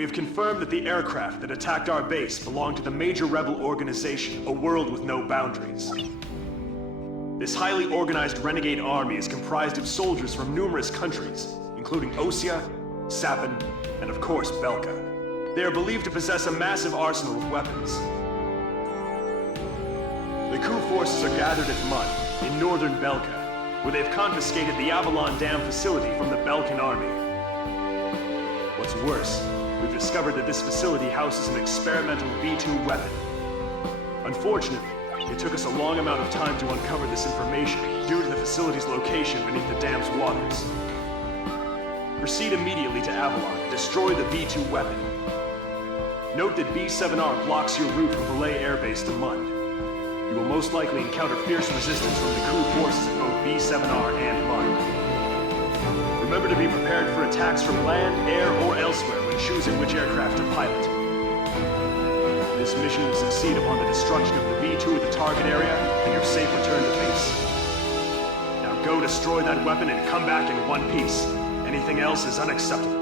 We have confirmed that the aircraft that attacked our base belonged to the major rebel organization, A World with No Boundaries. This highly organized renegade army is comprised of soldiers from numerous countries, including Osea, Sapin, and of course Belka. They are believed to possess a massive arsenal of weapons. The coup forces are gathered at Mud, in northern Belka, where they've confiscated the Avalon Dam facility from the Belkan army. What's worse, we've discovered that this facility houses an experimental V2 weapon. Unfortunately, it took us a long amount of time to uncover this information due to the facility's location beneath the dam's waters. Proceed immediately to Avalon and destroy the V2 weapon. Note that B7R blocks your route from Belay Air Base to Mund. You will most likely encounter fierce resistance from the coup forces at both B7R and Mund. Remember to be prepared for attacks from land, air, or elsewhere when choosing which aircraft to pilot. This mission will succeed upon the destruction of the V2 at the target area and your safe return to base. Now go destroy that weapon and come back in one piece. Anything else is unacceptable.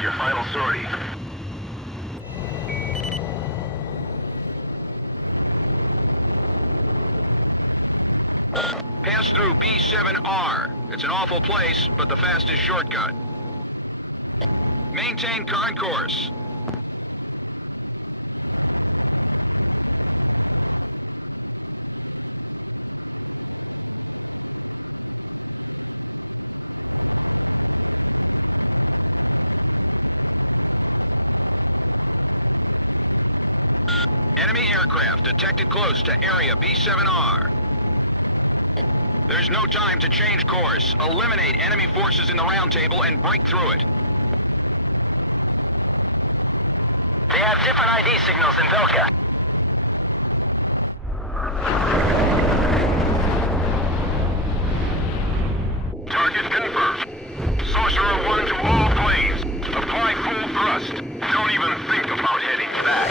Your final sortie. Pass through B7R. It's an awful place, but the fastest shortcut. Maintain current course. Enemy aircraft detected close to area B7R. There's no time to change course. Eliminate enemy forces in the round table and break through it. They have different ID signals in Belka. Target confirmed. Sorcerer 1 to all planes. Apply full thrust. Don't even think about heading back.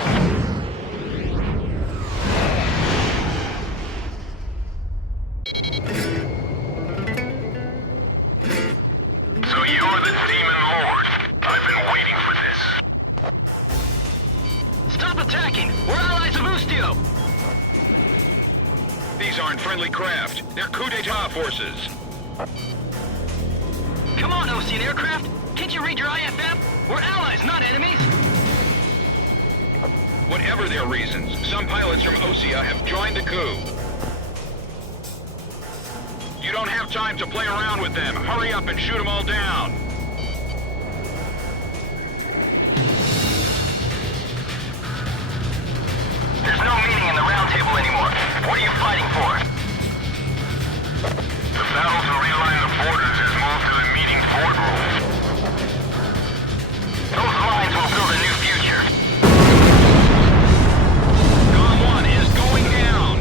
So you're the Demon Lord. I've been waiting for this. Stop attacking! We're allies of Ustio! These aren't friendly craft. They're coup d'etat forces. Come on, Ocean aircraft! Can't you read your IFM? We're allies, not enemies! Whatever their reasons, some pilots from Osea have joined the coup. You don't have time to play around with them. Hurry up and shoot them all down. There's no meaning in the round table anymore. What are you fighting for? The battle to realign the borders has moved to the meeting boardroom. Those lines will build a new future. Gong 1 is going down.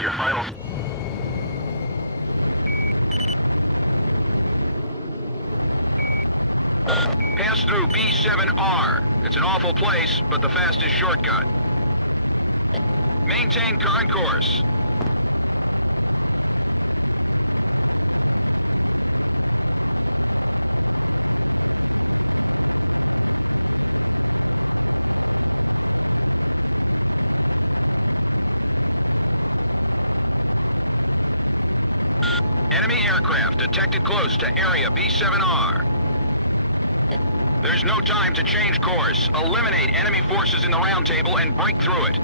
Your final... Pass through B7R. It's an awful place, but the fastest shortcut. Maintain current course. aircraft detected close to area B7R. There's no time to change course. Eliminate enemy forces in the round table and break through it.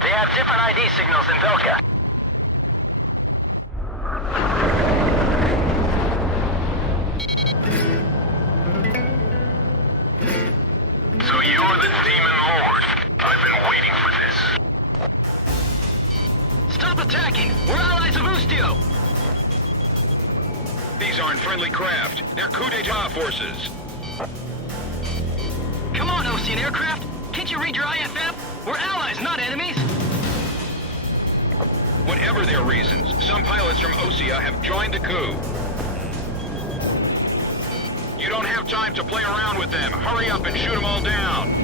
They have different ID signals in Velka. So you're the Demon Lord. I've been waiting for this. Stop attacking! We're allies of Ustio! These aren't friendly craft. They're coup d'etat forces. Come on, Ocean aircraft! Can't you read your IFF? We're allies, not enemies! Whatever their reasons, some pilots from Osea have joined the coup. You don't have time to play around with them. Hurry up and shoot them all down.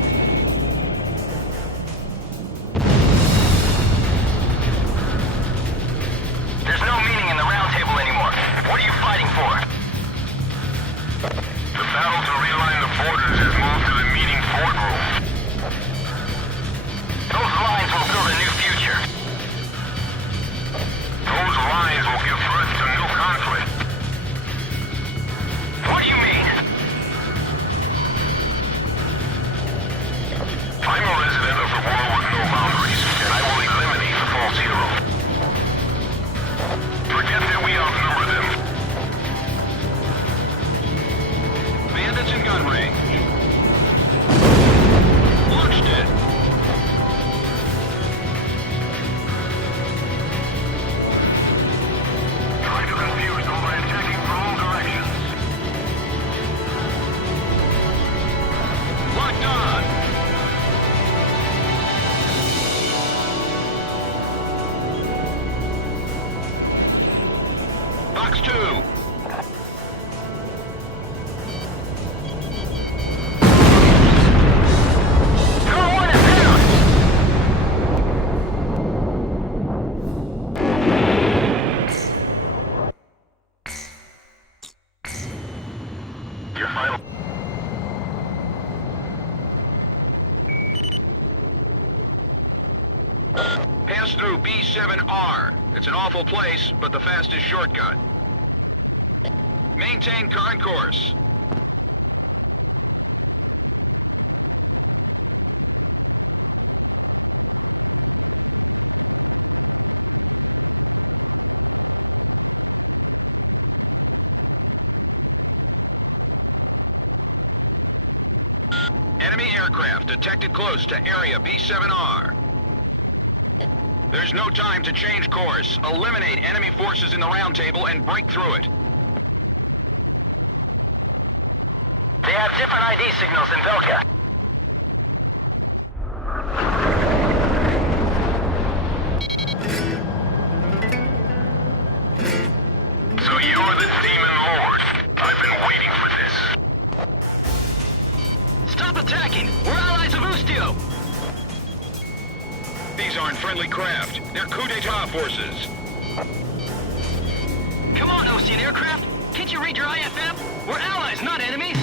There's no meaning in the round table anymore. What are you fighting for? The battle to realign the borders has moved to the meeting boardroom. Those lines will build a new future. Those lines will give birth to new conflict. What do you mean? I'm a resident of the world with no boundaries, and I will eliminate the false hero. Forget that we outnumber them. Bandits in gun range. Launched it. Try to confuse them by attacking from all directions. Locked on. Box 2. Your final. Pass through B7R. It's an awful place, but the fastest shortcut. Maintain current course. Enemy aircraft detected close to area B7R. There's no time to change course. Eliminate enemy forces in the round table and break through it. They have different ID signals in Velka. So you're the Demon Lord. I've been waiting for this. Stop attacking! We're allies of Ustio! These aren't friendly craft. They're coup d'etat forces. Come on, Ocean aircraft! Can't you read your IFF? We're allies, not enemies!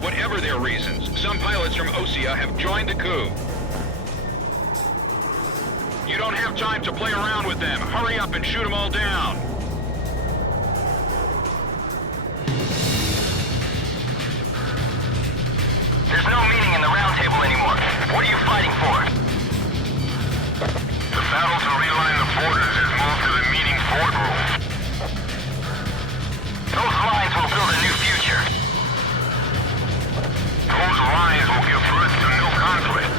Whatever their reasons, some pilots from Osea have joined the coup. You don't have time to play around with them. Hurry up and shoot them all down. There's no meaning in the round table anymore. What are you fighting for? The battle to realign the borders has moved to the meeting boardroom. Those lines will build a new future. Those lines will give birth to new conflict.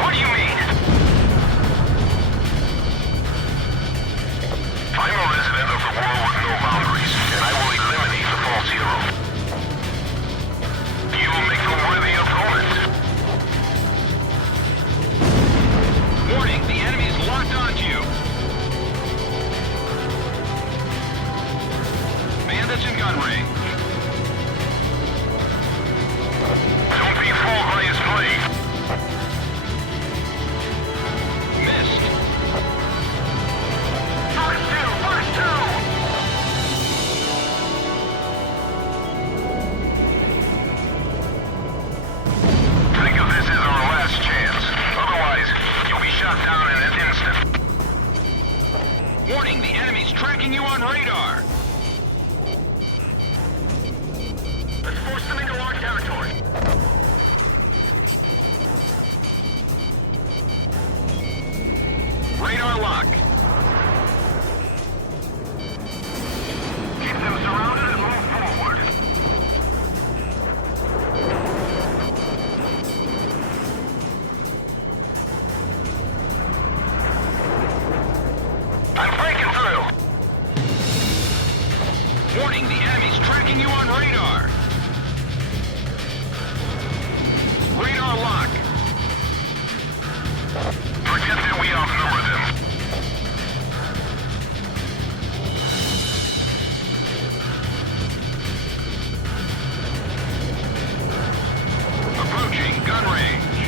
What do you mean? I'm a resident of the world with no boundaries, and I will eliminate the false hero. You will make a worthy opponent. Warning, the enemy's tracking you on radar. Let's force them into our territory. Radar lock. Keep them surrounded and move forward. I'm breaking through. Warning, the enemy's tracking you on radar. Radar lock. Forget that we outnumber them. Approaching gun range.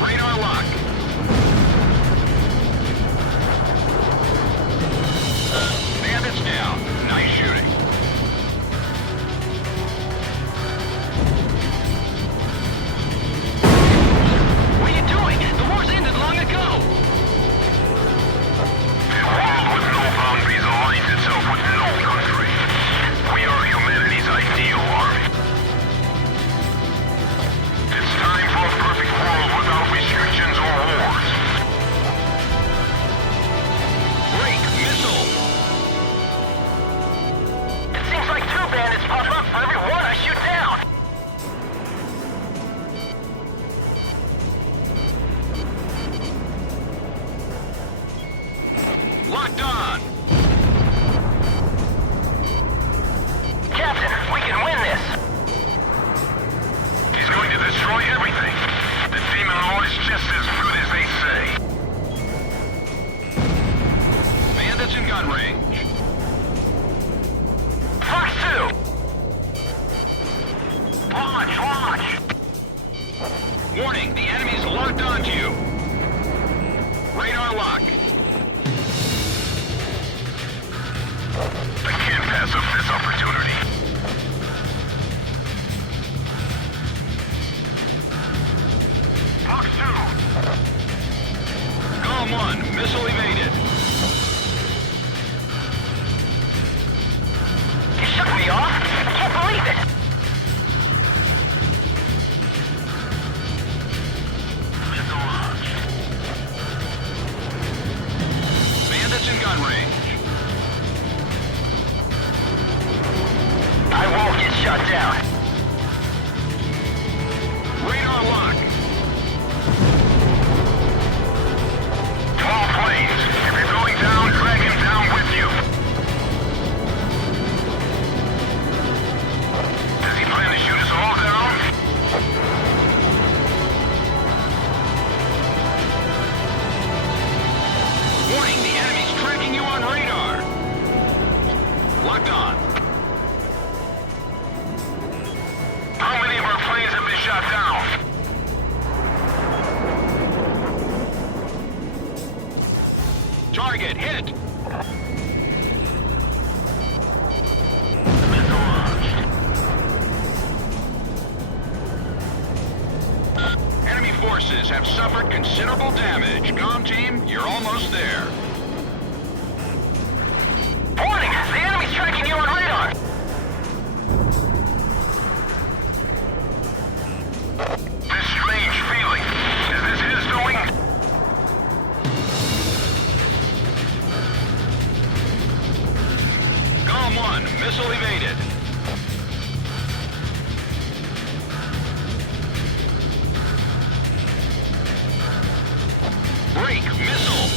Radar lock. Bandits down. Nice shooting. What are you doing? The war's ended long ago. A world with no boundaries aligns itself with no country. We are humanity's ideal army. It's time for a perfect world without restrictions or wars. Break missile. It seems like 2 bandits pop up for every one I shoot down. Locked on. Captain, we can win this. He's going to destroy everything. The Demon Lord is just as good as they say. Bandits in gun range. Fox 2. Launch. Warning, the enemy's locked onto you. Radar lock. I can't pass up this opportunity. Fox 2. Column 1, missile evaded. You shook me off? I can't believe it. Missile launched. Bandits in gun range. I won't get shut down. Radar lock. 12 planes. If you're going down, drag him down with you. Does he plan to shoot us all down? Warning, the enemy's tracking you on radar. Locked on. How many of our planes have been shot down? Target hit. Missile launched. Enemy forces have suffered considerable damage. Comm team, you're almost there. Warning! The enemy's tracking you on radar! This strange feeling. Is this his doing? Column 1, missile evaded. Break missile.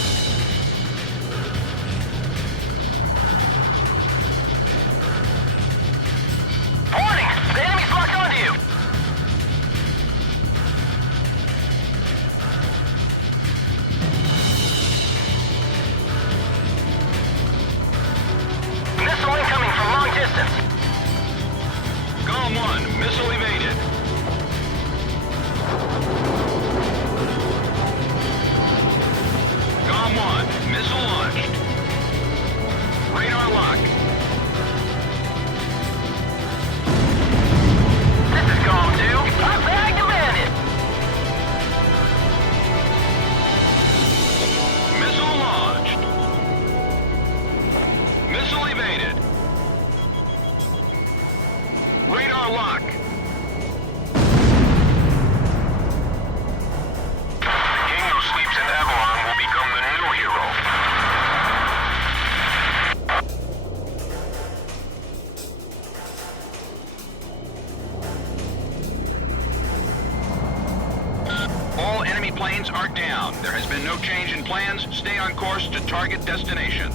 planes are down. There has been no change in plans. Stay on course to target destination.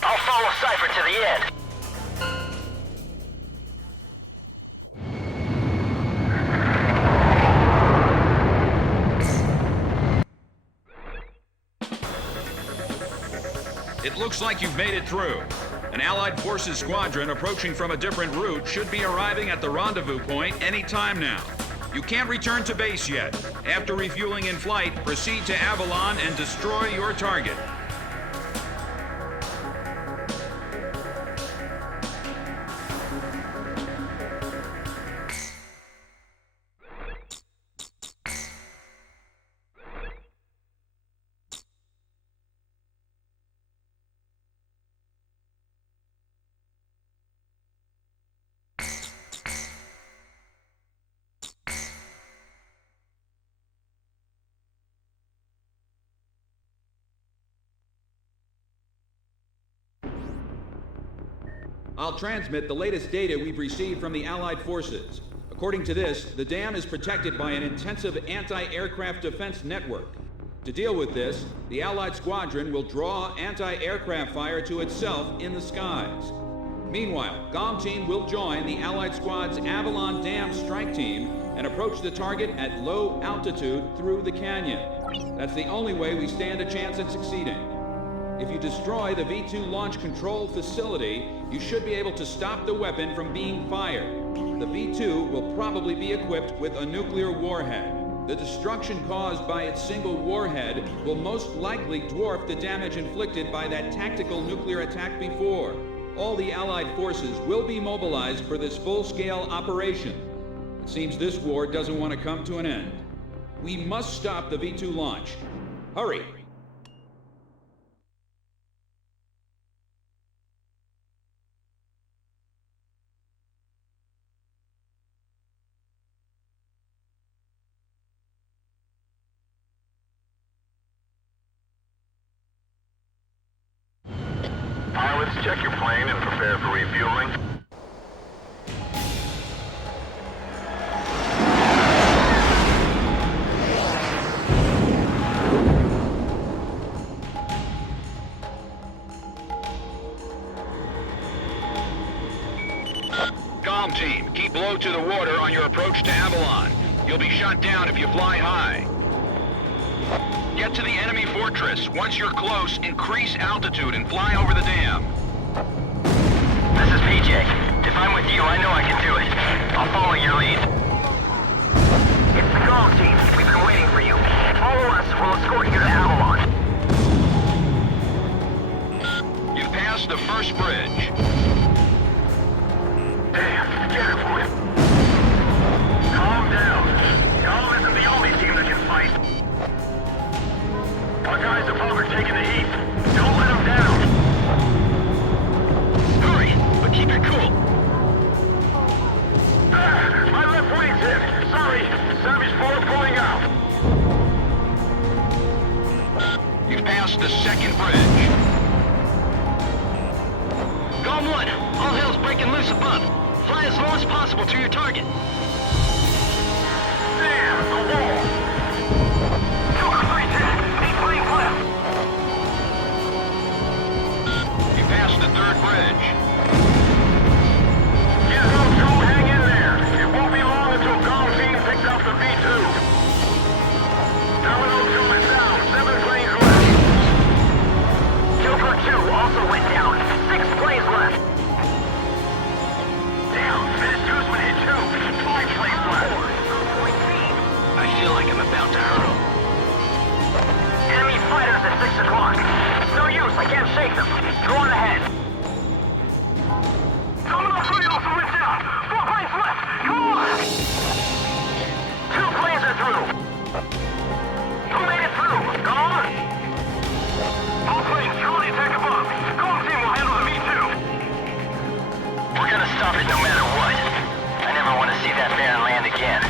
I'll follow Cypher to the end. It looks like you've made it through. An Allied Forces squadron approaching from a different route should be arriving at the rendezvous point any time now. You can't return to base yet. After refueling in flight, proceed to Avalon and destroy your target. I'll transmit the latest data we've received from the Allied forces. According to this, the dam is protected by an intensive anti-aircraft defense network. To deal with this, the Allied squadron will draw anti-aircraft fire to itself in the skies. Meanwhile, GOM team will join the Allied squad's Avalon Dam strike team and approach the target at low altitude through the canyon. That's the only way we stand a chance at succeeding. If you destroy the V-2 launch control facility, you should be able to stop the weapon from being fired. The V-2 will probably be equipped with a nuclear warhead. The destruction caused by its single warhead will most likely dwarf the damage inflicted by that tactical nuclear attack before. All the Allied forces will be mobilized for this full-scale operation. It seems this war doesn't want to come to an end. We must stop the V-2 launch. Hurry! Pilots, check your plane and prepare for refueling. GOM team, keep low to the water on your approach to Avalon. You'll be shot down if you fly high. Get to the enemy fortress. Once you're close, increase altitude and fly over the dam. This is PJ. If I'm with you, I know I can do it. I'll follow your lead. It's the GOM team. We've been waiting for you. Follow us. We'll escort you to Avalon. You've passed the first bridge. Damn, get it for him. Calm down. GOM isn't the only team that can fight. Our guys above are taking the heat. Don't let them down. Hurry, but keep it cool. My left wing's hit. Sorry, Savage 4 pulling out. You've passed the second bridge. GOM 1, all hell's breaking loose above. Fly as low as possible to your target. Damn, the wall. You passed the third bridge. Get O2, hang in there. It won't be long until GOM team picks up the V2. Tower O2 is down. 7 planes left. Joker 2 also went down. 6 planes left. Damn, Finish 2's been hit too. 5 planes left. I feel like I'm about to hurl. Enemy fighters at 6 o'clock. No use, I can't shake them. Go on ahead. Domino 3 also went down. 4 planes left. Come on. 2 planes are through. Who made it through? GOM? All planes, Charlie attack above. GOM team will handle the V2. We're gonna stop it no matter what. I never want to see that bear land again.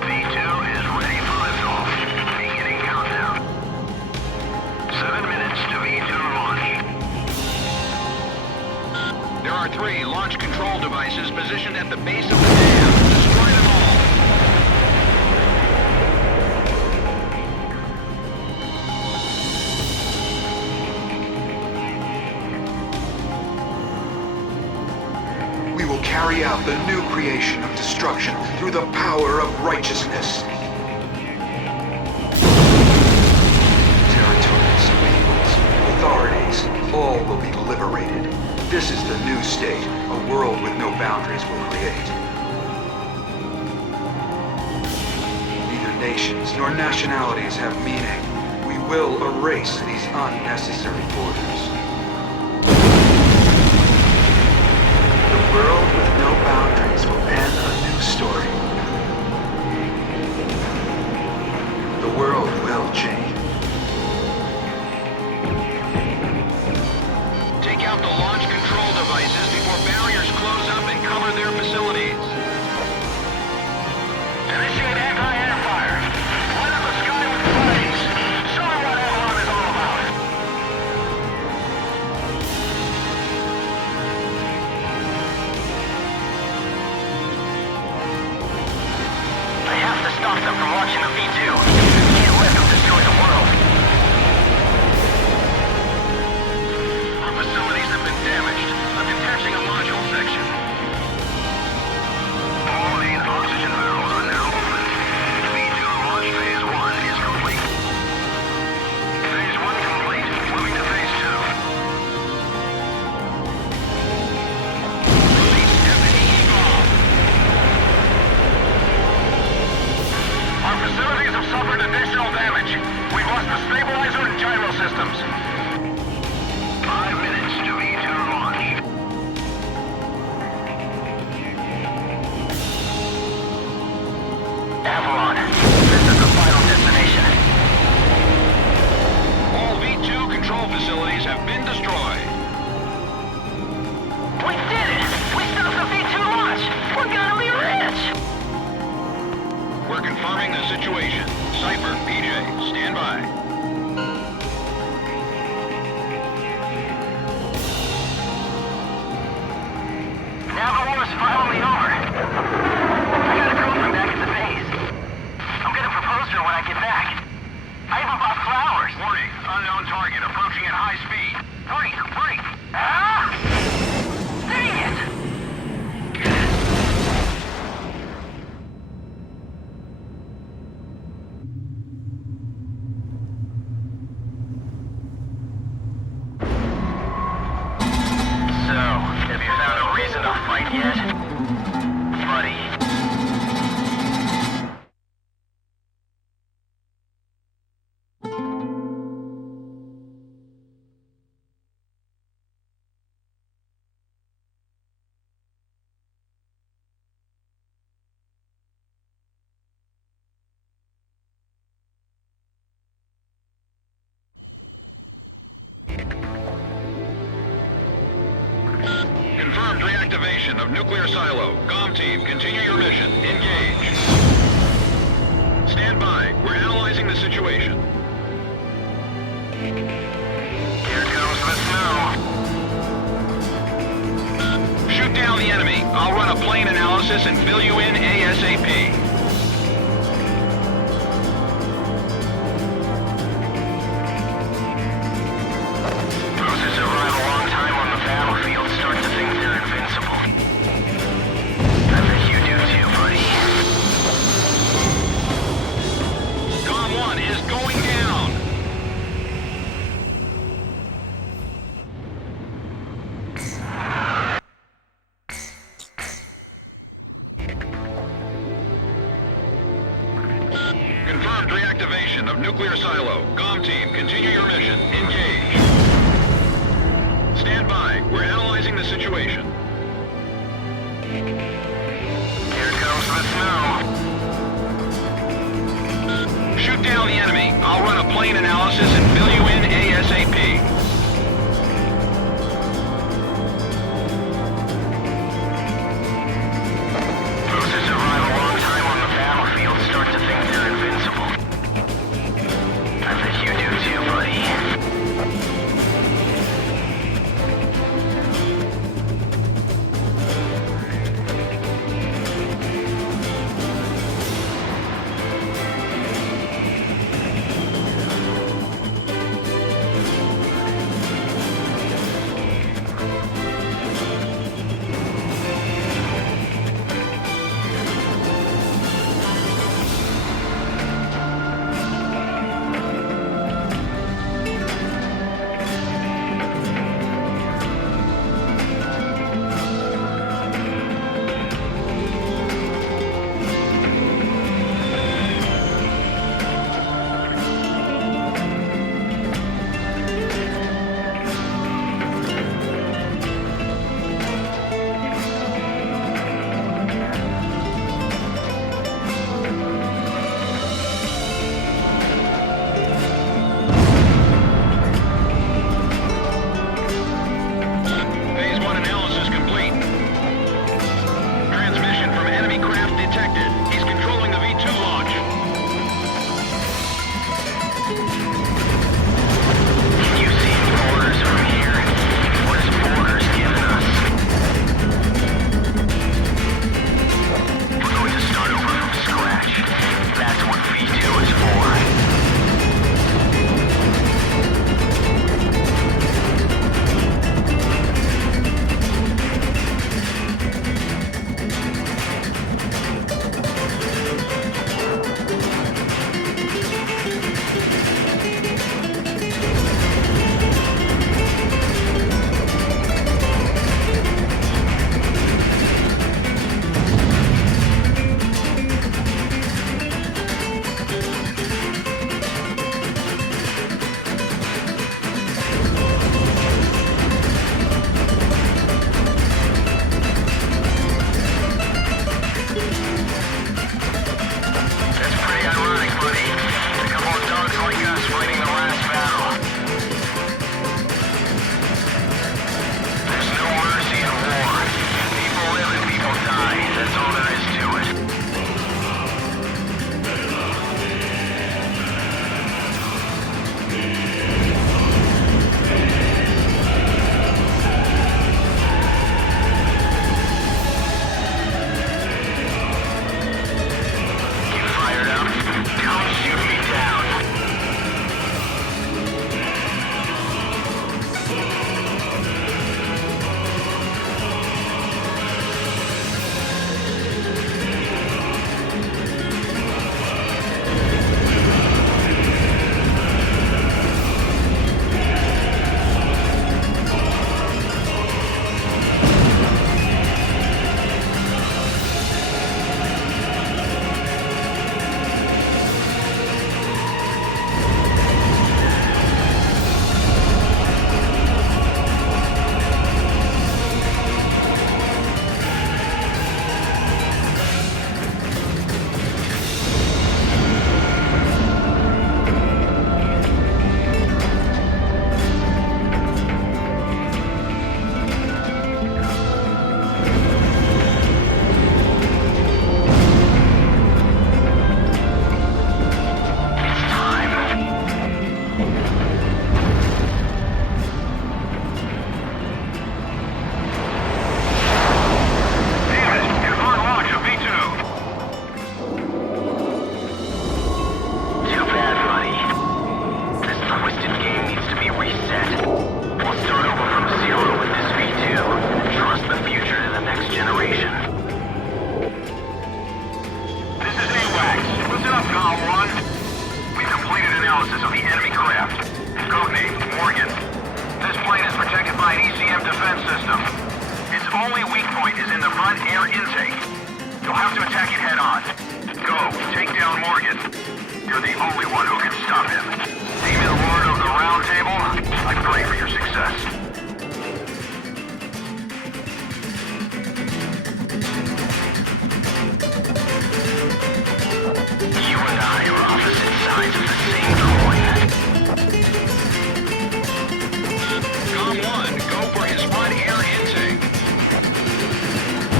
V2 is ready for liftoff. Beginning countdown. 7 minutes to V2 launch. There are 3 launch control devices positioned at the base of the dam. carry out the new creation of destruction through the power of righteousness. Territories, peoples, authorities, all will be liberated. This is the new state a world with no boundaries will create. Neither nations nor nationalities have meaning. We will erase these unnecessary borders. The world with no boundaries will pen a new story. The world will change. Take out the launch control devices before barriers close up and cover their facilities. Initiate anti-air fire. Light up the sky with flames. Show me what Avalon is all about. I have to stop them from launching the V2. Can't let them destroy the world. Our facilities have been damaged. I'm detaching a module section. All main oxygen valves are now open. V2 launch phase 1 is complete. Phase 1 complete. Moving to phase 2. Release FAE bomb. Our facilities have suffered additional damage. We've lost the stabilizer and gyro systems. 5 minutes to V2 launch. Avalon, this is the final destination. All V2 control facilities have been destroyed. We did it! We stopped the V2 launch! We're gonna be rich! We're confirming the situation. Cypher, PJ, stand by. Navigator's finally over. I got a girlfriend back at the base. I'm gonna propose to her when I get back. I even bought flowers. Warning, unknown target approaching at high speed. Hurry, hurry! Ah! Dang it! So, have you found a reason to fight yet? Buddy. Confirmed reactivation of nuclear silo. GOM team, continue your mission. Engage. Stand by. We're analyzing the situation. Here comes the snow. Shoot down the enemy. I'll run a plane analysis and fill you in ASAP. Those who survive a long time on the battlefield start to think they're invincible. I bet you do too, buddy. GOM 1 is going down. Confirmed reactivation of nuclear silo. GOM team, continue your mission. Engage. Stand by. We're analyzing the situation. Here comes the snow. Shoot down the enemy. I'll run a plane analysis and fill you in ASAP. Those who survive a long time on the battlefield start to think they're invincible. I bet you do too, buddy. analysis of the enemy craft. Codename, Morgan. This plane is protected by an ECM defense system. Its only weak point is in the front air intake. You'll have to attack it head-on. Go, take down Morgan. You're the only one who can stop him. Demon Lord of the Round Table, I pray for your success. You and I are opposite sides of the same coin. Com 1, go for his front air intake.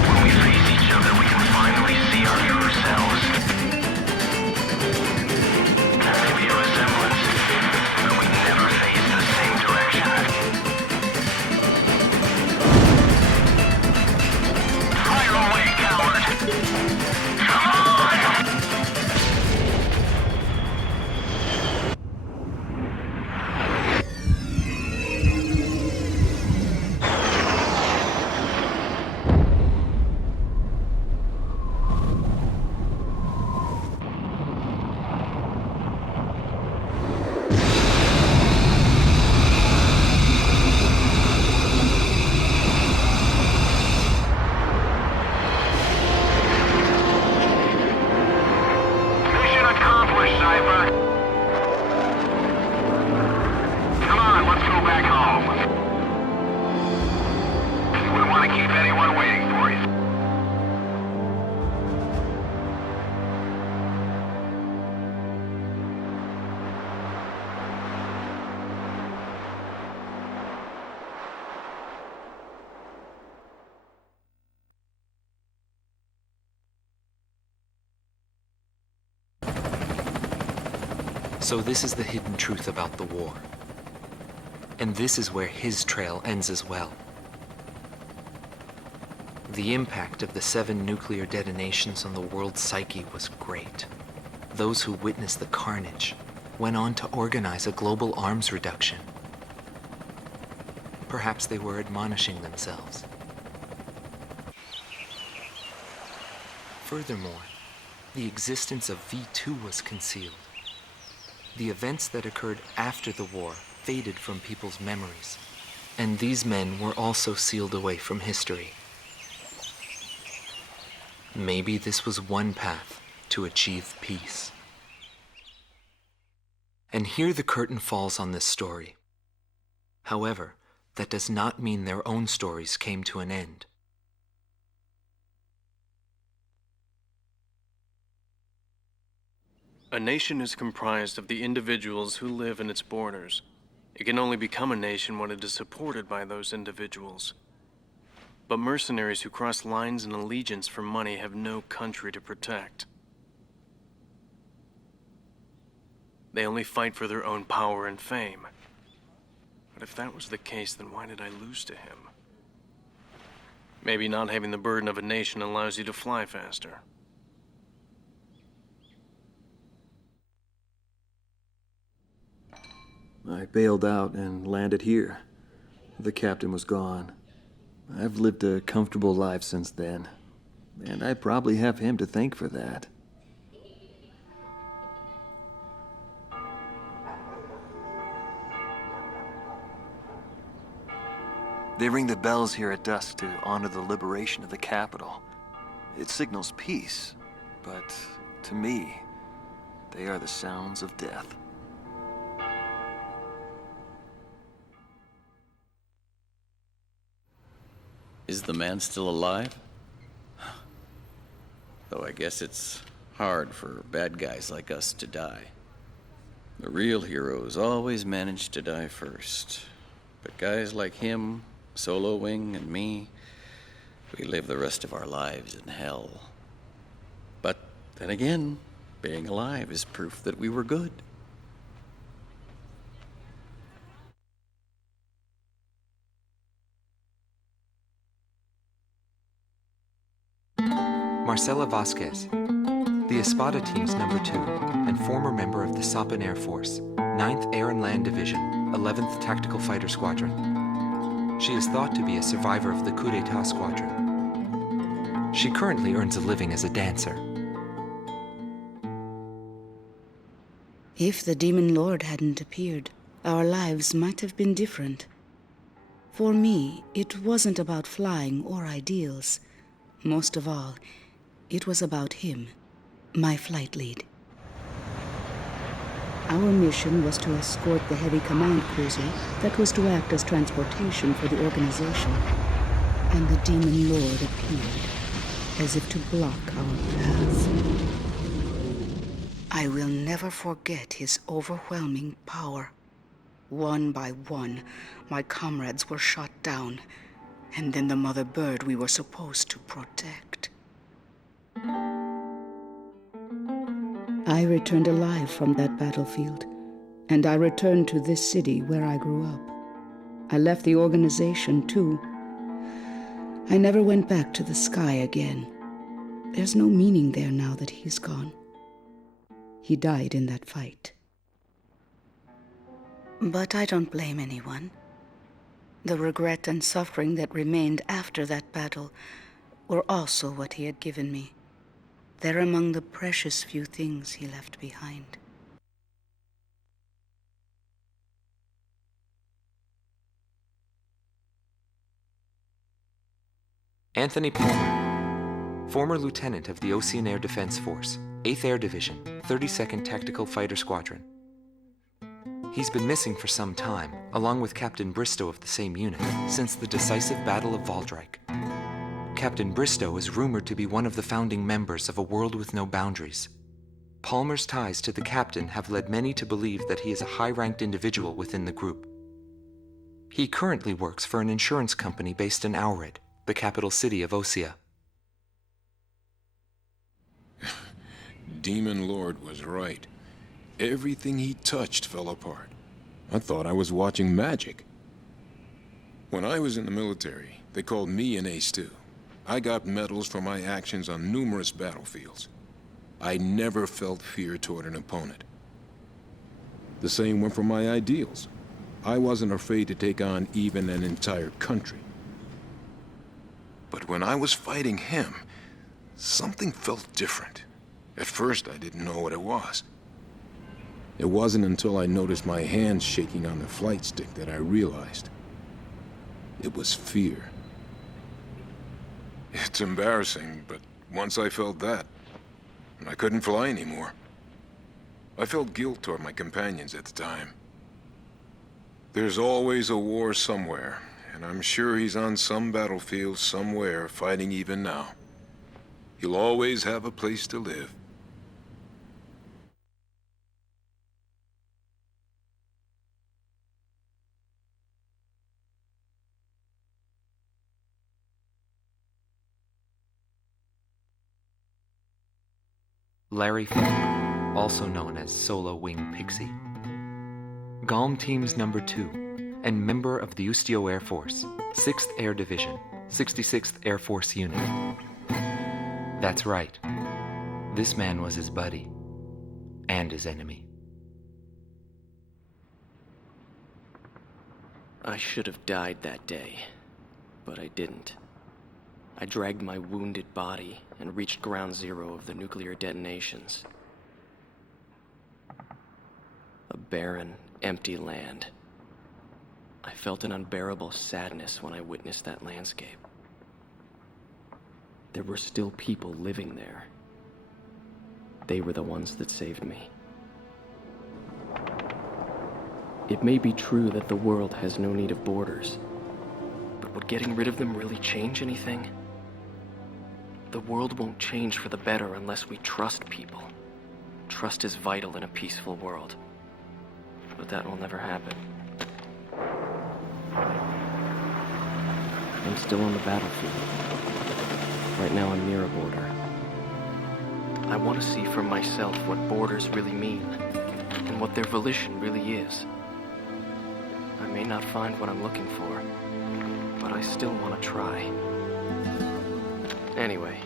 When we face each other, we can finally see our true selves. There may be a resemblance, but we never face the same direction. Fire away, coward! Come on! Mission accomplished, Cypher. Come on, let's go back home. You wouldn't want to keep anyone waiting for you. So this is the hidden truth about the war. And this is where his trail ends as well. The impact of the 7 nuclear detonations on the world's psyche was great. Those who witnessed the carnage went on to organize a global arms reduction. Perhaps they were admonishing themselves. Furthermore, the existence of V2 was concealed. The events that occurred after the war faded from people's memories, and these men were also sealed away from history. Maybe this was one path to achieve peace. And here the curtain falls on this story. However, that does not mean their own stories came to an end. A nation is comprised of the individuals who live in its borders. It can only become a nation when it is supported by those individuals. But mercenaries who cross lines in allegiance for money have no country to protect. They only fight for their own power and fame. But if that was the case, then why did I lose to him? Maybe not having the burden of a nation allows you to fly faster. I bailed out and landed here. The captain was gone. I've lived a comfortable life since then, and I probably have him to thank for that. They ring the bells here at dusk to honor the liberation of the capital. It signals peace, but to me, they are the sounds of death. Is the man still alive? Though I guess it's hard for bad guys like us to die. The real heroes always manage to die first. But guys like him, Solo Wing, and me, we live the rest of our lives in hell. But then again, being alive is proof that we were good. Marcela Vasquez, the Espada Team's #2 and former member of the Sapan Air Force, 9th Air and Land Division, 11th Tactical Fighter Squadron. She is thought to be a survivor of the coup d'etat squadron. She currently earns a living as a dancer. If the Demon Lord hadn't appeared, our lives might have been different. For me, it wasn't about flying or ideals. Most of all, it was about him, my flight lead. Our mission was to escort the heavy command cruiser that was to act as transportation for the organization. And the Demon Lord appeared, as if to block our path. I will never forget his overwhelming power. One by one, my comrades were shot down, and then the mother bird we were supposed to protect. I returned alive from that battlefield, and I returned to this city where I grew up. I left the organization, too. I never went back to the sky again. There's no meaning there now that he's gone. He died in that fight. But I don't blame anyone. The regret and suffering that remained after that battle were also what he had given me. They're among the precious few things he left behind. Anthony Palmer, former lieutenant of the Ocean Air Defense Force, 8th Air Division, 32nd Tactical Fighter Squadron. He's been missing for some time, along with Captain Bristow of the same unit, since the decisive Battle of Valdrike. Captain Bristow is rumored to be one of the founding members of A World with No Boundaries. Palmer's ties to the captain have led many to believe that he is a high-ranked individual within the group. He currently works for an insurance company based in Aurid, the capital city of Osea. Demon Lord was right. Everything he touched fell apart. I thought I was watching magic. When I was in the military, they called me an ace too. I got medals for my actions on numerous battlefields. I never felt fear toward an opponent. The same went for my ideals. I wasn't afraid to take on even an entire country. But when I was fighting him, something felt different. At first, I didn't know what it was. It wasn't until I noticed my hands shaking on the flight stick that I realized. It was fear. It's embarrassing, but once I felt that, I couldn't fly anymore. I felt guilt toward my companions at the time. There's always a war somewhere, and I'm sure he's on some battlefield somewhere fighting even now. He'll always have a place to live. Larry Falk, also known as Solo Wing Pixie. GALM Teams Number 2, and member of the Ustio Air Force, 6th Air Division, 66th Air Force Unit. That's right. This man was his buddy, and his enemy. I should have died that day, but I didn't. I dragged my wounded body and reached ground zero of the nuclear detonations. A barren, empty land. I felt an unbearable sadness when I witnessed that landscape. There were still people living there. They were the ones that saved me. It may be true that the world has no need of borders, but would getting rid of them really change anything? The world won't change for the better unless we trust people. Trust is vital in a peaceful world. But that will never happen. I'm still on the battlefield. Right now I'm near a border. I want to see for myself what borders really mean, and what their volition really is. I may not find what I'm looking for, but I still want to try. Anyway,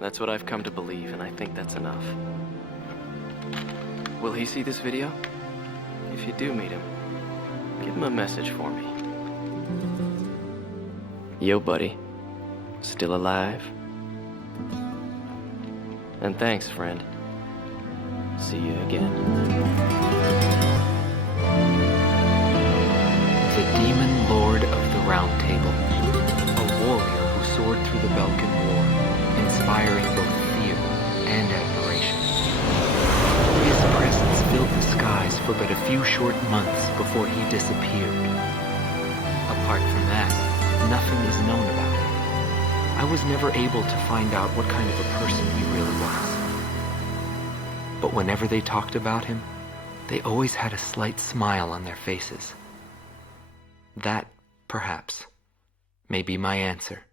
that's what I've come to believe, and I think that's enough. Will he see this video? If you do meet him, give him a message for me. Yo, buddy. Still alive? And thanks, friend. See you again. the Demon Lord of the Round Table, a warrior who soared through the Belkan War, inspiring both fear and admiration. His presence filled the skies for but a few short months before he disappeared. Apart from that, nothing is known about him. I was never able to find out what kind of a person he really was. But whenever they talked about him, they always had a slight smile on their faces. That, perhaps, may be my answer.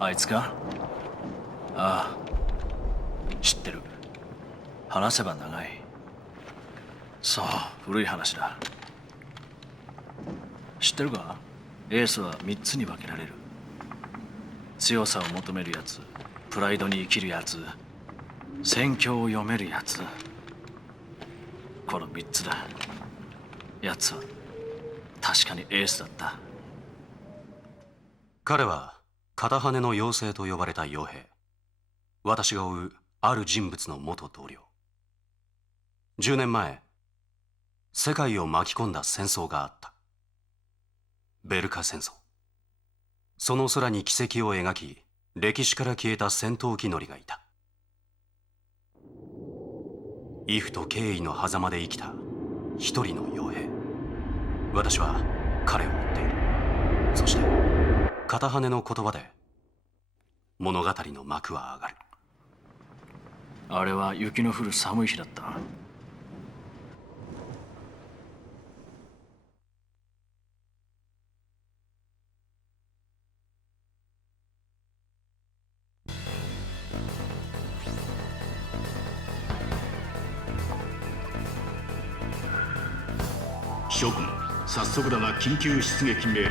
あいつか？ああ、知ってる。話せば長い。そう、古い話だ。知ってるか？エースは3つに分けられる。強さを求めるやつ、プライドに生きるやつ、戦況を読めるやつ。この3つだ。やつは確かにエースだった。彼は片羽の妖精と呼ばれた傭兵。私が追うある人物の元同僚。10年前、世界を巻き込んだ戦争があった。ベルカ戦争。その空に軌跡を描き、歴史から消えた戦闘機乗りがいた。畏怖と敬意の狭間で生きた一人の傭兵。私は彼を追っている。そして片羽の言葉で物語の幕は上がる。あれは雪の降る寒い日だった。諸君、早速だが緊急出撃命令だ。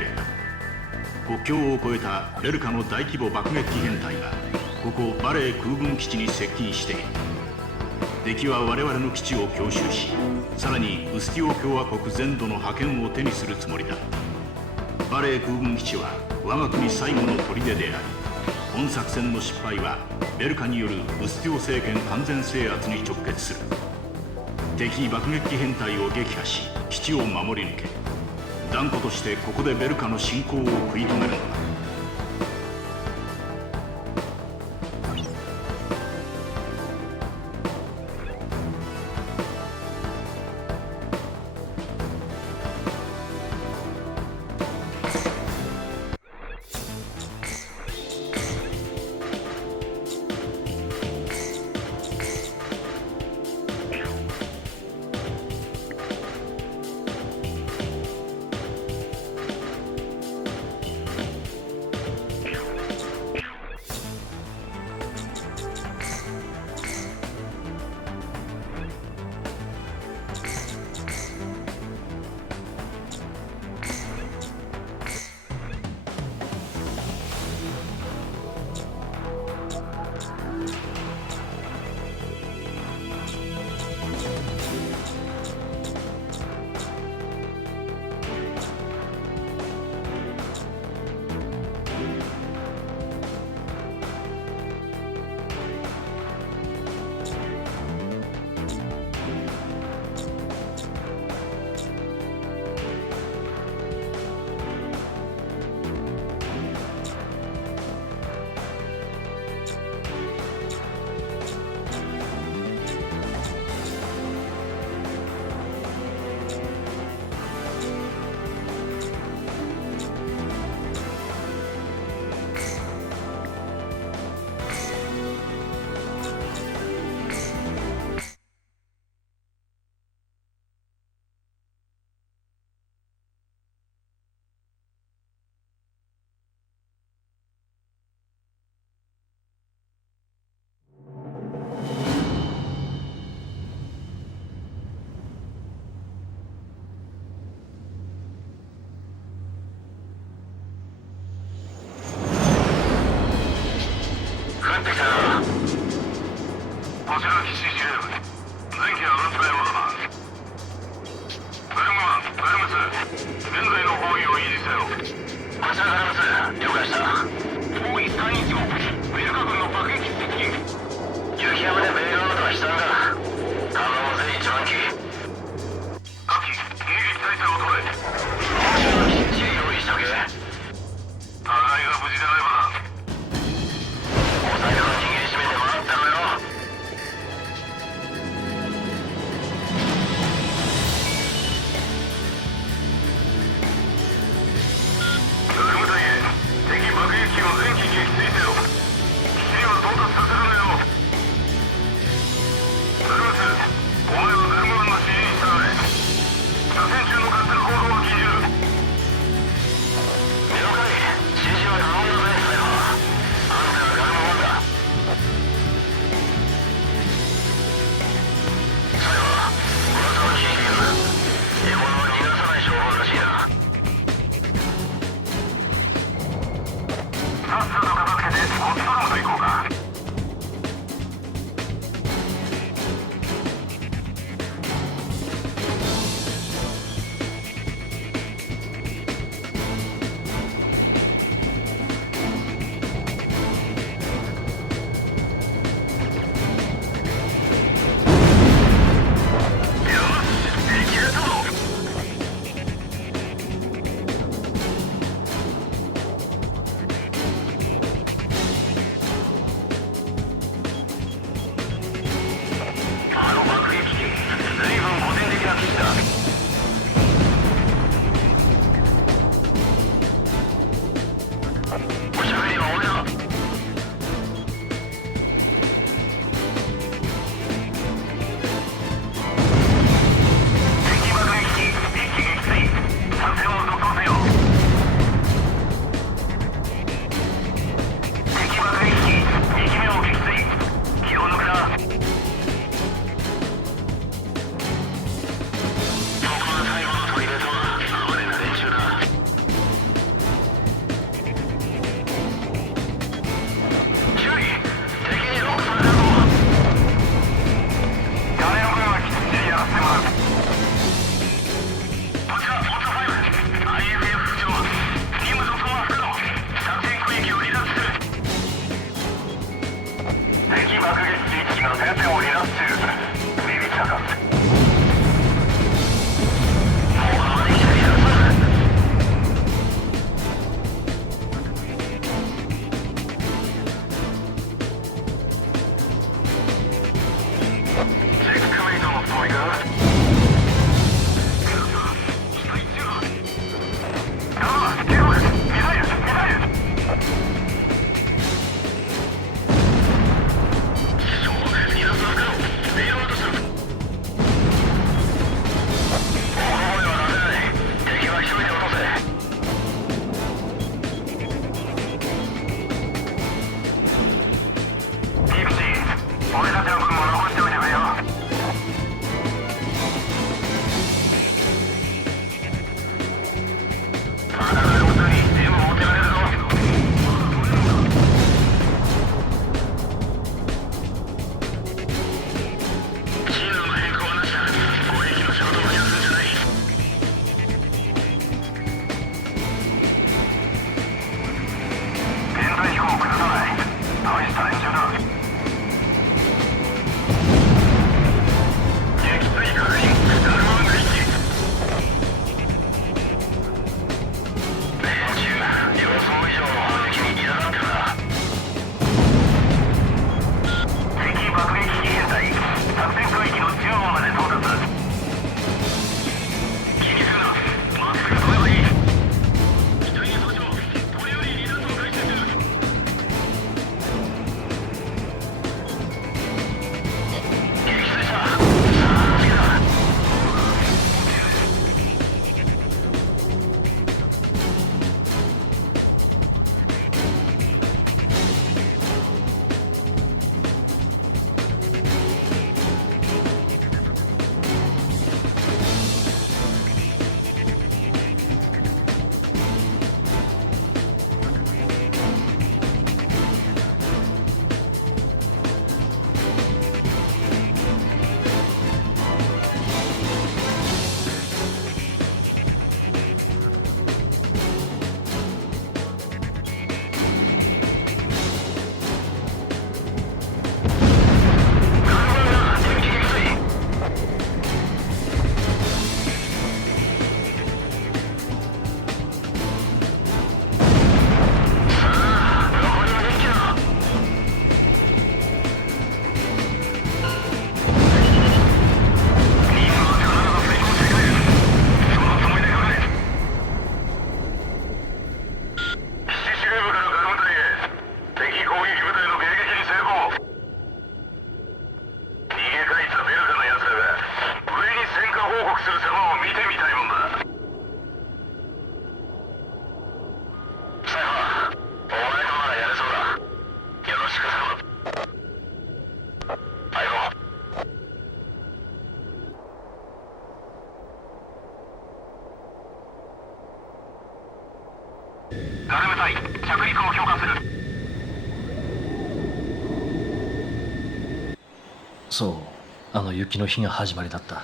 国境を越えたベルカの大規模爆撃機編隊がここバレー空軍基地に接近している。敵は我々の基地を強襲し、さらにウスティオ共和国全土の覇権を手にするつもりだ。バレー空軍基地は我が国最後の砦であり、本作戦の失敗はベルカによるウスティオ政権完全制圧に直結する。敵爆撃機編隊を撃破し、基地を守り抜け、断固としてここでベルカの侵攻を食い止めるのだ。指示は頼んだぜ、サイファー。さっさと片付けてスポットランド行こうか。そう、あの雪の日が始まりだった。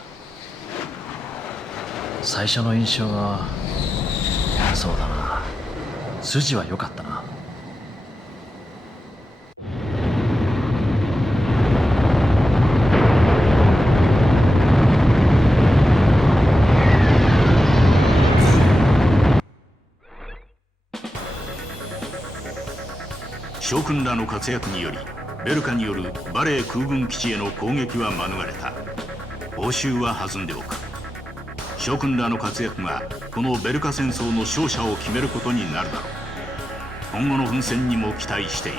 最初の印象が、そうだな、筋は良かったな。将軍らの活躍によりベルカによるバレー空軍基地への攻撃は免れた。報酬は弾んでおく。将軍らの活躍がこのベルカ戦争の勝者を決めることになるだろう。今後の奮戦にも期待している。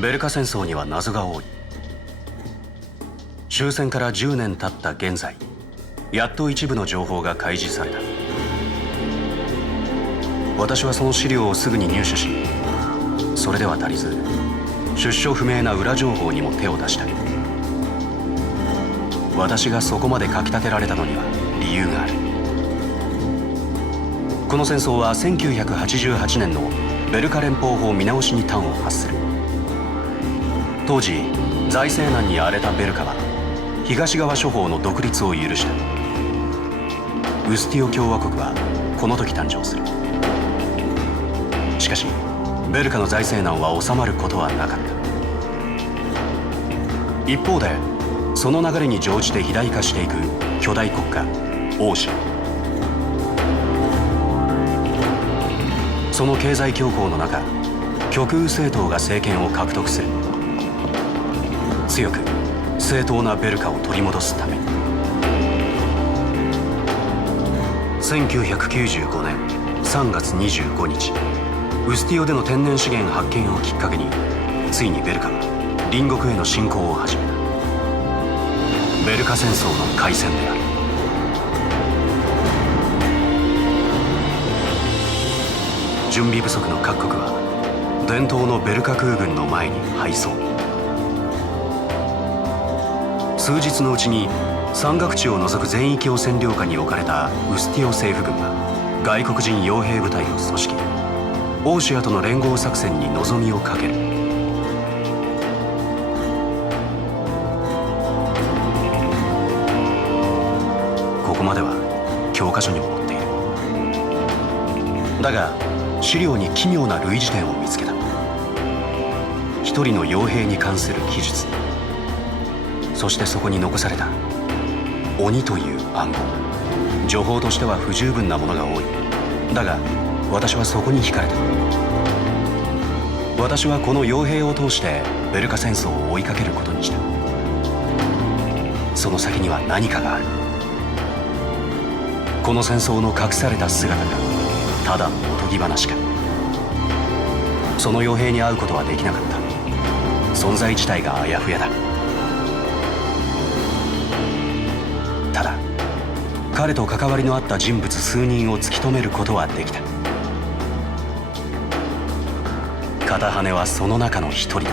ベルカ戦争には謎が多い。終戦から10年経った現在、やっと一部の情報が開示された。私はその資料をすぐに入手し、それでは足りず出所不明な裏情報にも手を出した。私がそこまでかきたてられたのには理由がある。この戦争は1988年のベルカ連邦法見直しに端を発する。当時財政難に荒れたベルカは東側諸方の独立を許した。ウスティオ共和国はこの時誕生する。しかしベルカの財政難は収まることはなかった。一方でその流れに乗じて肥大化していく巨大国家欧州。その経済恐慌の中、極右政党が政権を獲得する。強く正当なベルカを取り戻すために。1995年3月25日、ウスティオでの天然資源発見をきっかけに、ついにベルカは隣国への侵攻を始めた。ベルカ戦争の開戦である。準備不足の各国は伝統のベルカ空軍の前に敗走。数日のうちに山岳地を除く全域を占領下に置かれたウスティオ政府軍は外国人傭兵部隊を組織、オーシアとの連合作戦に望みをかける。ここまでは教科書にも載っている。だが資料に奇妙な類似点を見つけた。一人の傭兵に関する記述、そしてそこに残された鬼という暗号。情報としては不十分なものが多い。だが私はそこに惹かれた。私はこの傭兵を通してベルカ戦争を追いかけることにした。その先には何かがある。この戦争の隠された姿がただのおとぎ話か。その傭兵に会うことはできなかった。存在自体があやふやだ。ただ彼と関わりのあった人物数人を突き止めることはできた。片羽はその中の一人だ。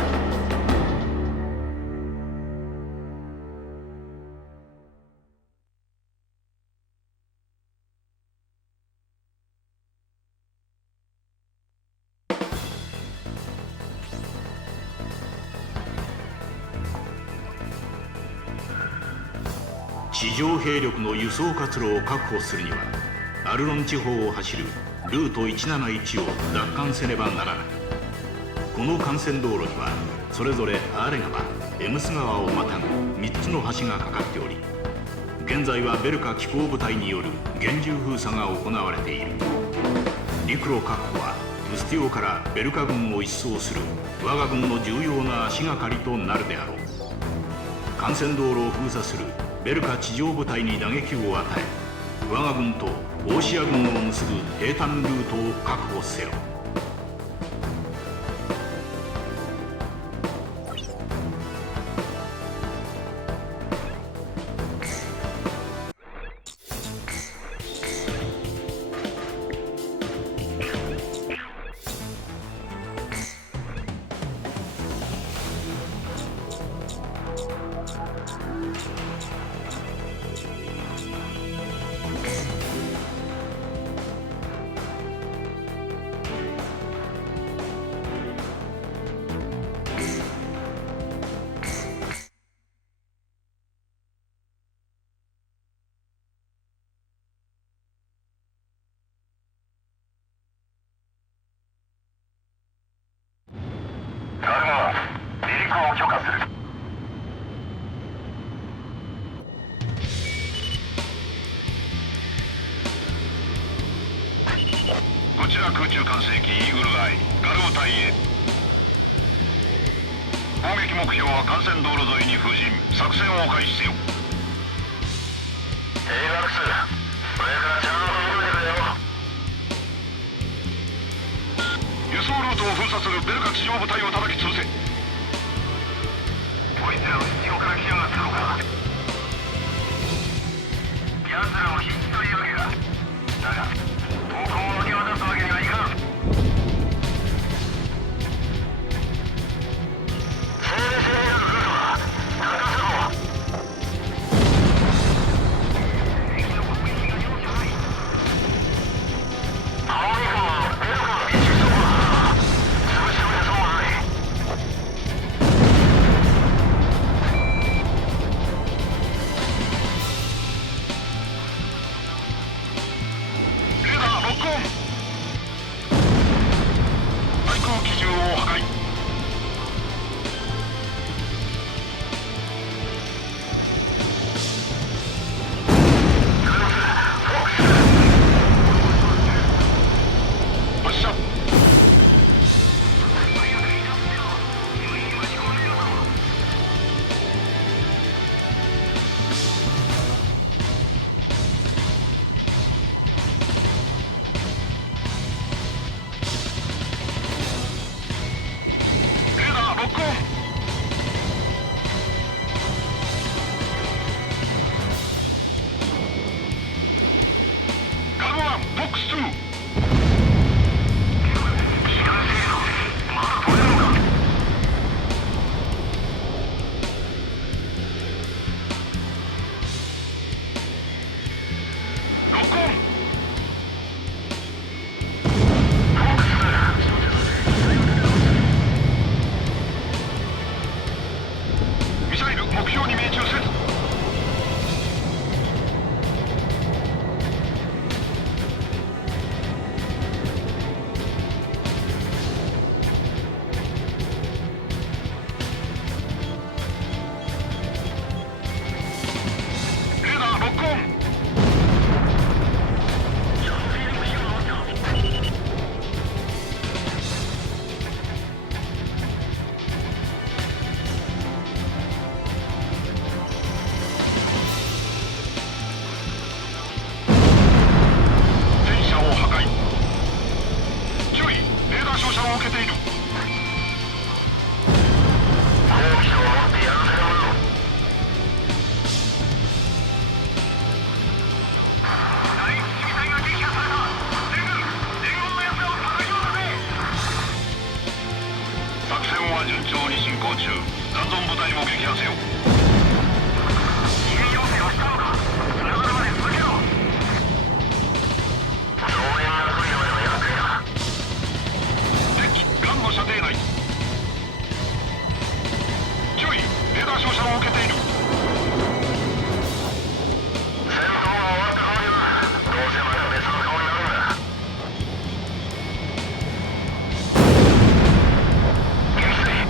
地上兵力の輸送活路を確保するにはアルロン地方を走るルート171を奪還せねばならない。この幹線道路にはそれぞれアーレ川、エムス川をまたぐ3つの橋がかかっており、現在はベルカ機構部隊による厳重封鎖が行われている。陸路確保はウスティオからベルカ軍を一掃する我が軍の重要な足がかりとなるであろう。幹線道路を封鎖するベルカ地上部隊に打撃を与え、我が軍とオーシア軍を結ぶ平坦ルートを確保せよ。ガルマン、離陸を許可する。こちら空中管制機イーグルアイ、ガルム隊へ。攻撃目標は幹線道路沿いに封陣、作戦を開始せよ。エイマックス、上からちゃんと見といてくれよ。輸送ルートを封鎖するベルカ地上部隊を叩き潰せ。こいつらを必要から来やがったのか。奴らも必死というわけか。だが投降を明け渡すわけにはいかん。生命線になるルートは任せろ。敵の攻撃が容赦ない。青い軍はベルカの一部そこだ。潰しておいて損はない。レーダーロックオン。対空機銃を破壊。発射。レーダーロックオン。ガルワンボックス2。ロックオン。ミサイル目標に命中せず。レーダーロックオン。戦車を破壊。注意、レーダー照射を受けている。好機を持ってやらせろ。第一主義隊が撃破された。全軍、連合の奴らを叩き落とせ。作戦は順調に進行中。残存部隊も撃破せよ。支援要請はしたのか。つながるまで続けろ。増援が来るようでは厄介だ。敵ガンの射程内。注意、レーダー照射を受けている。戦闘が終わった頃にはどうせまた別の顔になるんだ。撃墜。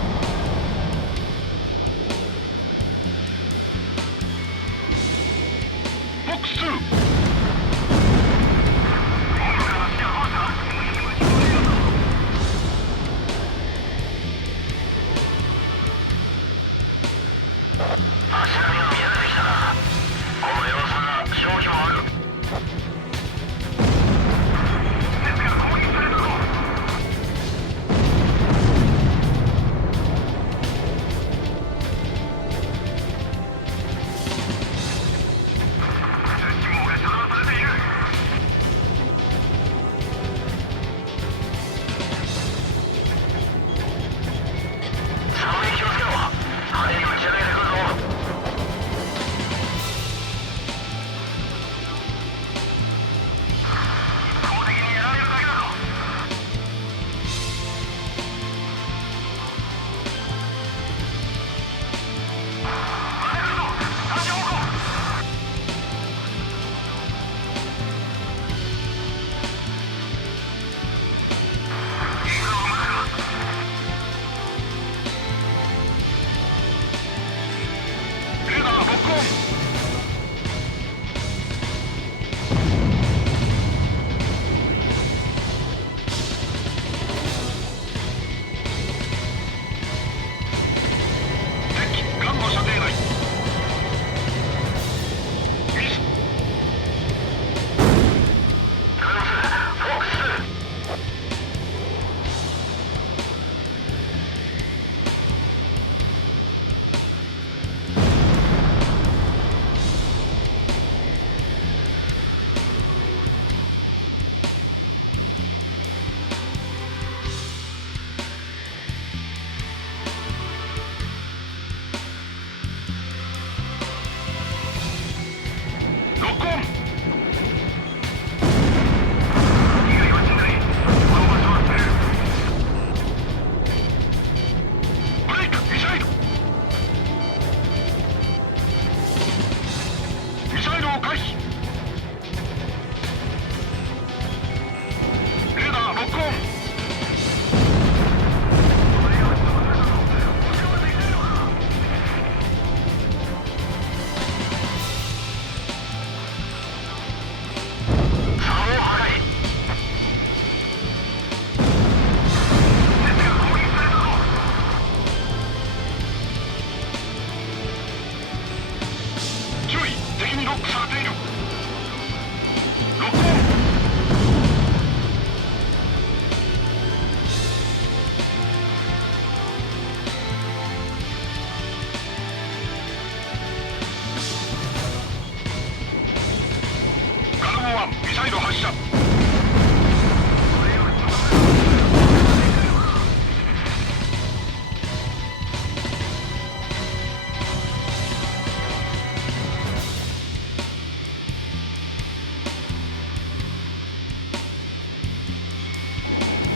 番ミサイル発射。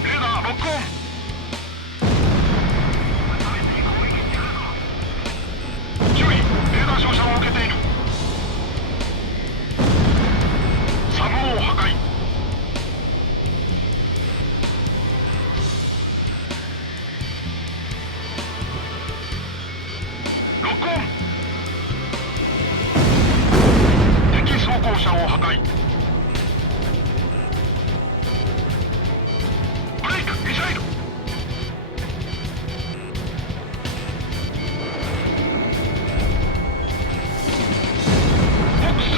レーダーロックオン。注意、レーダー照射を受けている。サブを破壊。ロックオン。敵装甲車を破壊。ブレイクミサイル。フォックス2。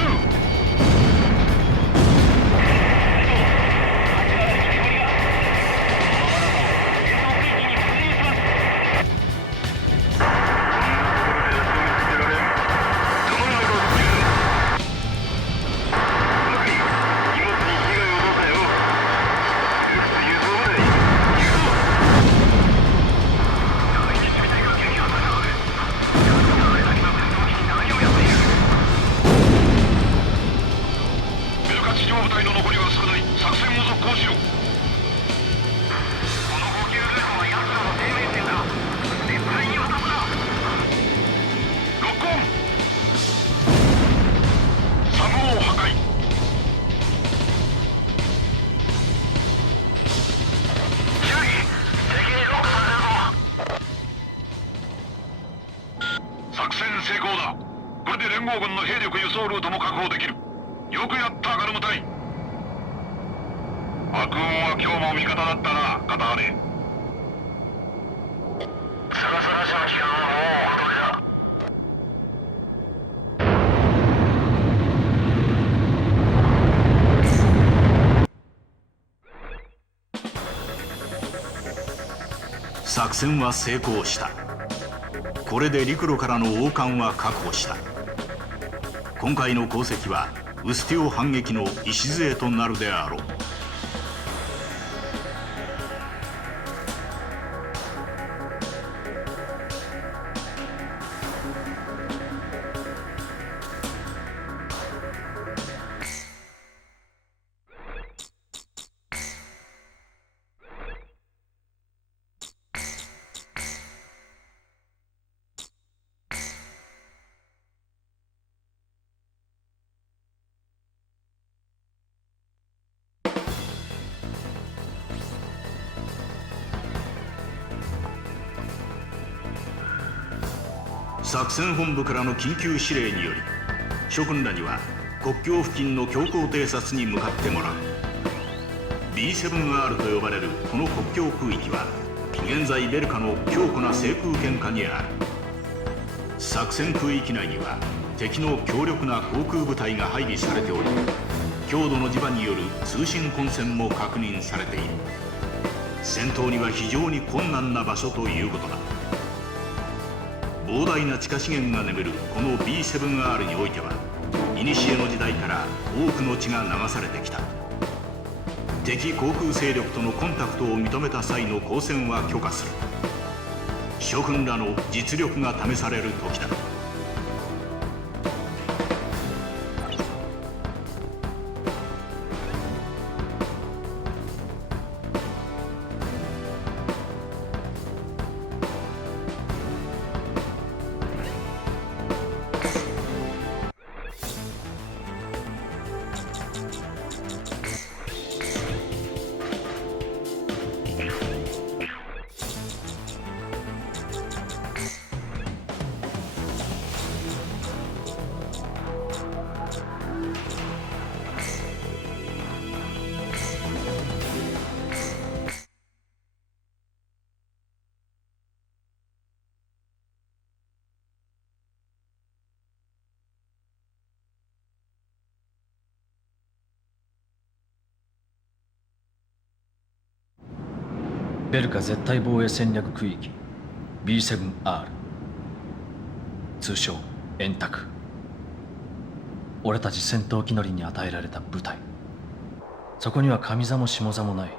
ベルカ地上部隊の残りは少ない。作戦を続行しろ。この補給ルートは奴らの生命線だ。絶対に渡すな。ロックオン。サブを破壊。注意、敵にロックされるぞ。作戦成功だ。これで連合軍の兵力輸送ルートも確保できる。よくやったガルム隊。悪運は今日も味方だったな、片羽。サラサラ社の期間はもうお断りだ。作戦は成功した。これで陸路からの王冠は確保した。今回の功績はウスティオ反撃の礎となるであろう。作戦本部からの緊急指令により、諸君らには国境付近の強行偵察に向かってもらう。 B7R と呼ばれるこの国境空域は現在ベルカの強固な制空権下にある。作戦空域内には敵の強力な航空部隊が配備されており、強度の磁場による通信混戦も確認されている。戦闘には非常に困難な場所ということだ。膨大な地下資源が眠るこの B7R においては、古の時代から多くの血が流されてきた。敵航空勢力とのコンタクトを認めた際の交戦は許可する。諸君らの実力が試される時だ。ベルカ絶対防衛戦略区域 B7R、 通称円卓。俺たち戦闘機乗りに与えられた部隊。そこには上座も下座もない。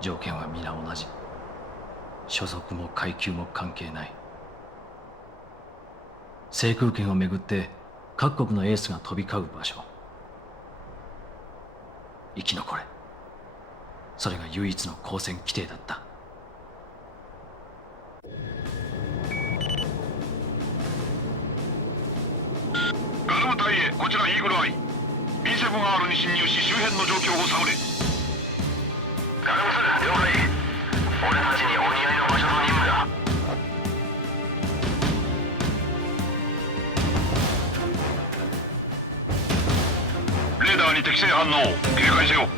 条件は皆同じ。所属も階級も関係ない。制空権をめぐって各国のエースが飛び交う場所。生き残れ。それが唯一の交戦規定だった。ガルム隊へ、こちらイーグルアイ。B7R に侵入し周辺の状況を探れ。ガルムス、了解。俺たちにお似合いの場所の任務だ。レーダーに適正反応。警戒せよ。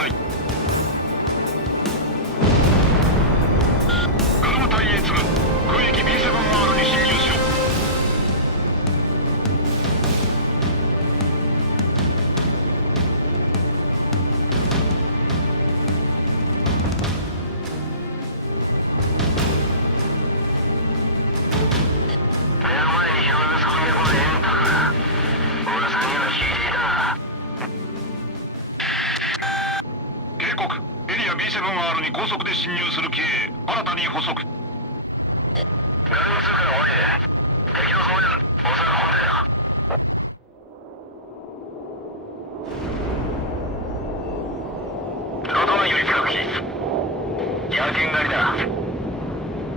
ない。ガルム隊 A2 空域 B7R に侵入しろ。B7R に高速で侵入する機へ新たに捕捉。ガルム通過の終わり。敵の増援、おそらく本体だ。ロドワンより近く機。野犬狩りだ。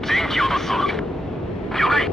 全機落とすぞ。了解。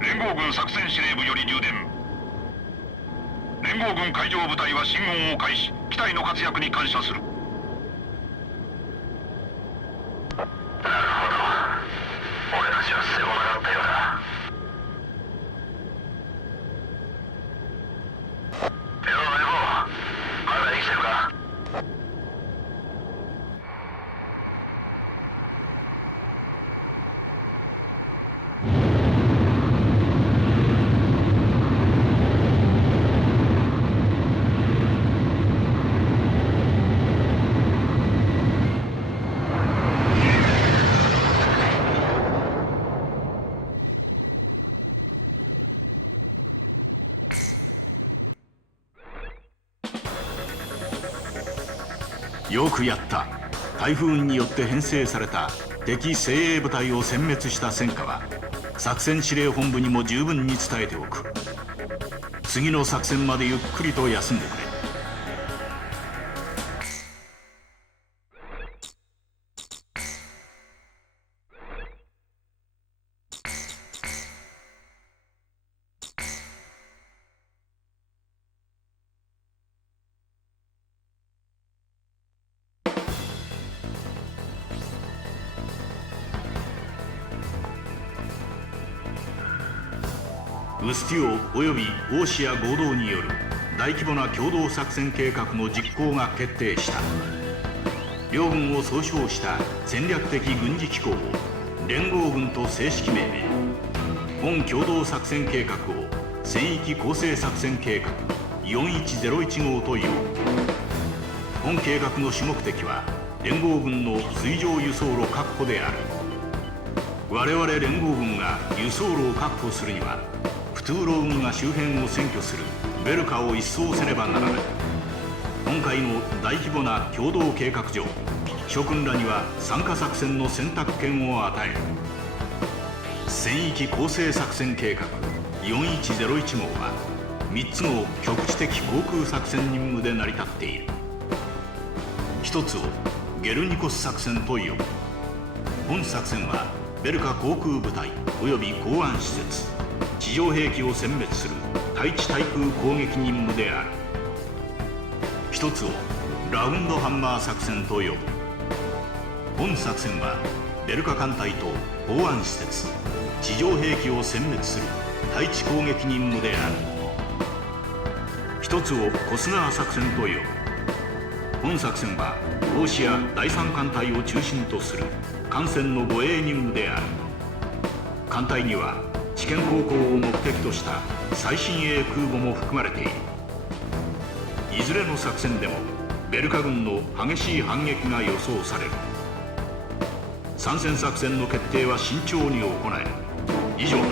連合軍作戦司令部より入電。連合軍海上部隊は進軍を開始。機体の活躍に感謝する。なるほど。俺たちは背負わなかったようだ。ではエボ、まだ生きてるか？よくやった。台風によって編成された敵精鋭部隊を殲滅した戦果は作戦司令本部にも十分に伝えておく。次の作戦までゆっくりと休んでくれ。ウスティオおよびオーシア合同による大規模な共同作戦計画の実行が決定した。両軍を総称した戦略的軍事機構を連合軍と正式命名。本共同作戦計画を戦域構成作戦計画4101号という。本計画の主目的は連合軍の水上輸送路確保である。我々連合軍が輸送路を確保するにはプトゥーロ海が周辺を占拠するベルカを一掃せねばならない。今回の大規模な共同計画上、諸君らには参加作戦の選択権を与える。戦域構成作戦計画4101号は3つの局地的航空作戦任務で成り立っている。一つをゲルニコス作戦と呼ぶ。本作戦はベルカ航空部隊及び港湾施設、地上兵器を殲滅する対地対空攻撃任務である。一つをラウンドハンマー作戦と呼ぶ。本作戦はベルカ艦隊と港湾施設、地上兵器を殲滅する対地攻撃任務である。一つをコスナー作戦と呼ぶ。本作戦はロシア第三艦隊を中心とする艦船の護衛任務である。艦隊には試験航行を目的とした最新鋭空母も含まれている。いずれの作戦でもベルカ軍の激しい反撃が予想される。参戦作戦の決定は慎重に行え。以上だ。